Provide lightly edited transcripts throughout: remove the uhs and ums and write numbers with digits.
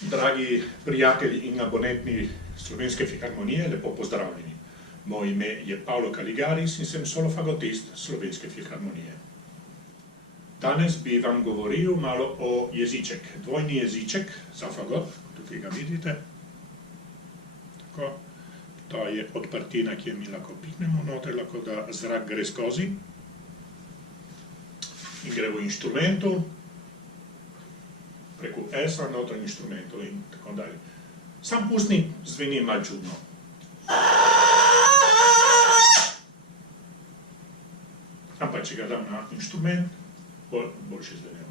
Dragi prijatelji in abonenti Slovenske filharmonije, lepo pozdravljeni. Moje ime je Pavlo Kaligaris in sem solofagotist Slovenske filharmonije. Danes bi vam govoril malo o jeziček. Dvojni jeziček za fagot, tukaj ga vidite. Tako. To je odprtina, ki mi lahko piknemo noter, lahko da zrak gre skozi. In gre v inštrumentu, preko S-a noter inštrumentu in tako dalje. Sam pustnik zveni malo čudno. Ampak če ga dam na inštrument, boljše zvenemo.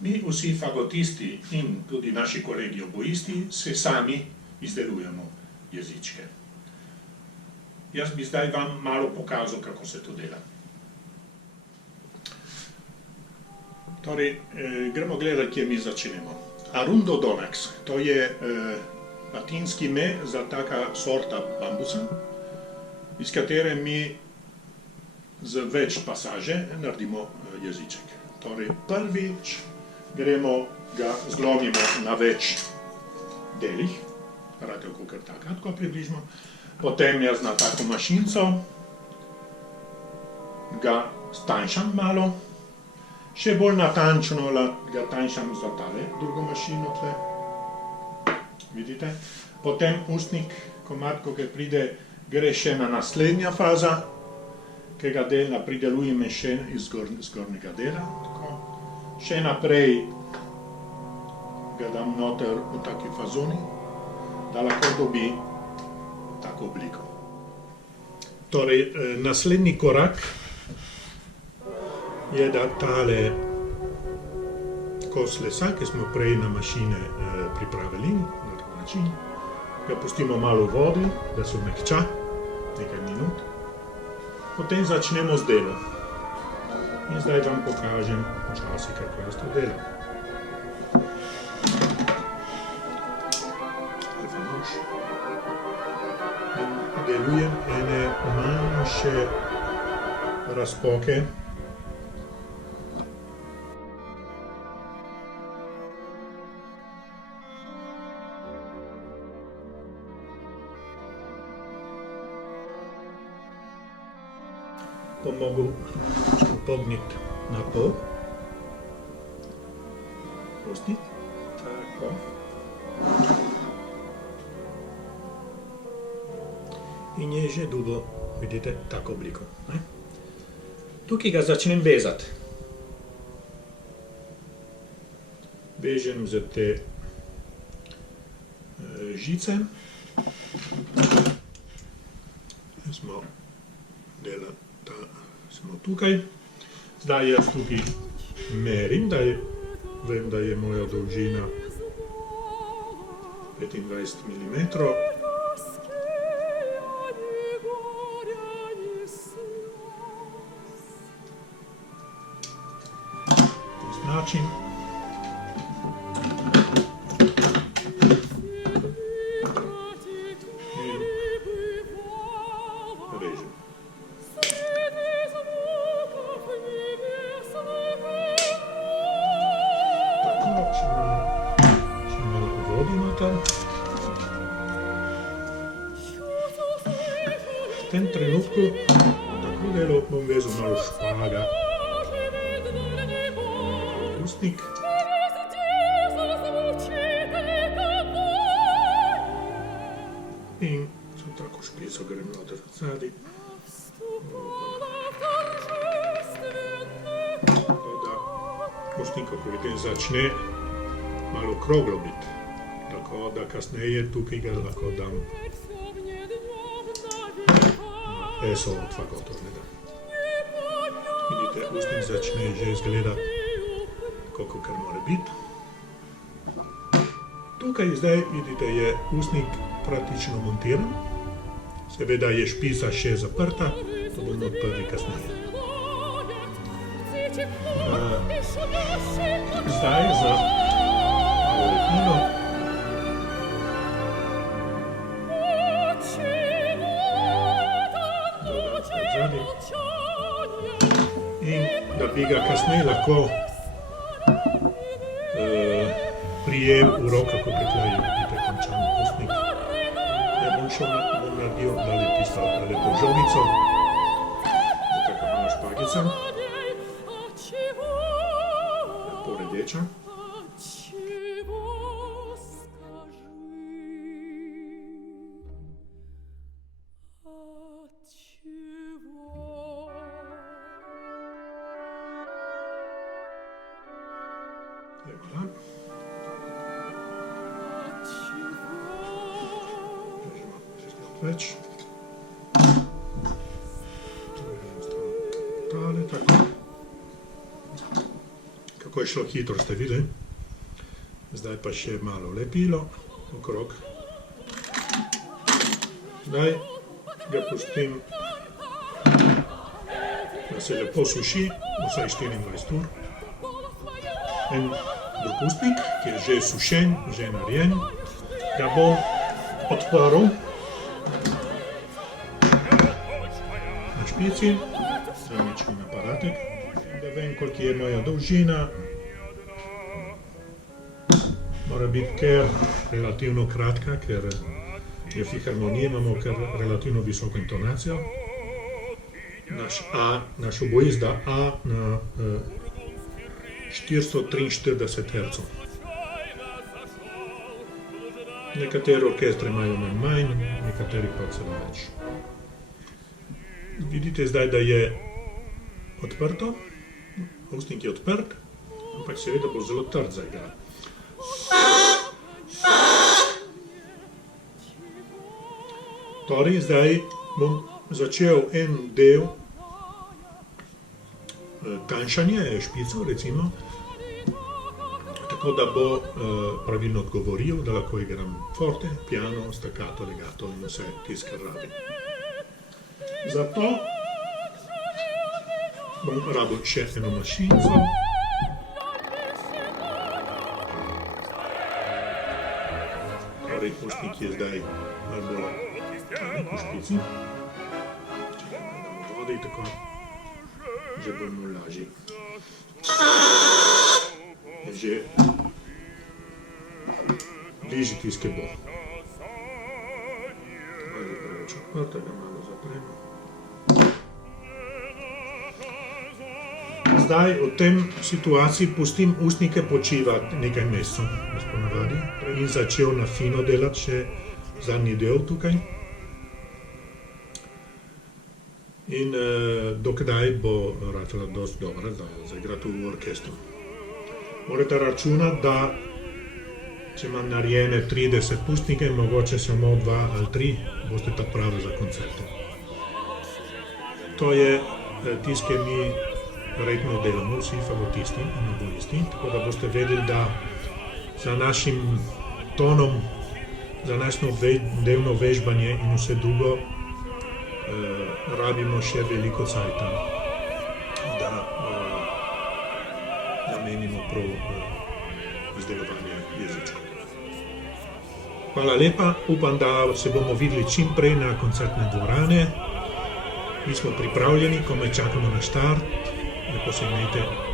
Mi vsi fagotisti in tudi naši kolegi oboisti se sami izdelujemo jezičke. Jaz bi zdaj vam malo pokazal, kako se to dela. Torej, gremo gledati, kje mi začnemo. Arundodonax, to je latinski ime za taka sorta bambusa, iz katere mi z več pasaže naredimo jeziček. Torej, prvič ga zlomimo na več delih, rade kakor tako približno, potem jaz na tako mašinco ga stanjšam malo, še bolj natančno ga tanjšam za tale drugo mašino tle, vidite, potem ustnik komad, ko pride, gre še na naslednja faza, ki ga dela pridelujem še iz zgornjega dela, tako. Še naprej ga dam noter v taki fazoni, da lahko dobi tako obliko. Torej, naslednji korak je, da tale kos lesa, ki smo prej na mašine pripravili, na tak način, ga pustimo malo v vodi, da se omehča, nekaj minut. Potem začnemo z delom. In zdaj vam pokažem počasi, kako jaz to delam. Delujem ene manjše razpoke. Mogu pogniti na pol, pustiti, tako. In je že dobil, vidite, tako obliko. Tukaj ga začnem vezati. Vežem za te žice. Smo tukaj. Zdaj jaz tukaj merim, vem, da je moja dolžina 25 mm. Označim. V tem trenutku tako delo bom vezal malo špaga, ustnik. In so tako špico grem noter zadaj. Ustnik, kako vidite, začne malo kroglo biti, tako da kasneje tukaj ga lahko dam eso od fagotovnega. Vidite, ustnik začne že izgledati, kako kar mora biti. Tukaj zdaj, vidite, je ustnik praktično montiran. Seveda je špica še zaprta, to bomo odprli kasneje. Zdaj za lepilo. In da bi ga kasneje lahko prijel v roko, ko preklaji, vidite, končan ustnik. Bom naredil, dali tisto lepo žogico, tako malo špagica, lepo rdeča. Več. Tale, tako. Kako je šlo hitro, ste videli. Zdaj pa še malo lepilo okrog. Zdaj ga pustim, da se lepo suši, vsaj 24 ur. En drug ustnik, ki je že sušen, že narejen, ga bom odprl. Špici, zamičkim aparatek, da vem, koliko je moja dolžina. Mora biti kar relativno kratka, ker je filharmonija, imamo kar relativno visoko intonacijo. Naš obojist da A na 443 Hz. Nekateri orkestri imajo manj, nekateri pa celo več. Vidite zdaj, da je odprto, ustnik je odprt, ampak seveda bo zelo trd za igrati. Torej, zdaj bom začel en del tanjšanja špico, recimo, tako da bo pravilno odgovoril, da lahko igram forte, piano, staccato, legato in vse tisto, kar rabi. Zato bom rabil še eno mašinico. Torej, ustnik je zdaj najbolj v špici. Če ga damo v vodi, tako že bo mu lažje. Je že bližje tiske bo. Malo je preveč odprto, ga malo zapremo. Zdaj v tem situaciji pustim ustnike počivati nekaj mesecev, ponavadi, in začel na fino delati še zadnji del tukaj. In dokdaj bo ratala dosti dobra, da zaigrati v orkestru. Morate računati, da če imam narejene 30 ustnike, mogoče samo 2 ali 3, boste ta prava za koncerte. To je tisto, ki mi verjetno delamo vsi fagotisti in obojisti, tako da boste vedeli, da za našim tonom, za naše delno vežbanje in vse drugo rabimo še veliko cajta, da namenimo prav izdelovanje jezičkov. Hvala lepa, upam, da se bomo videli čim prej na koncertne dvorane. Mi smo pripravljeni, ko me čakamo na štart. Lepo se imejte.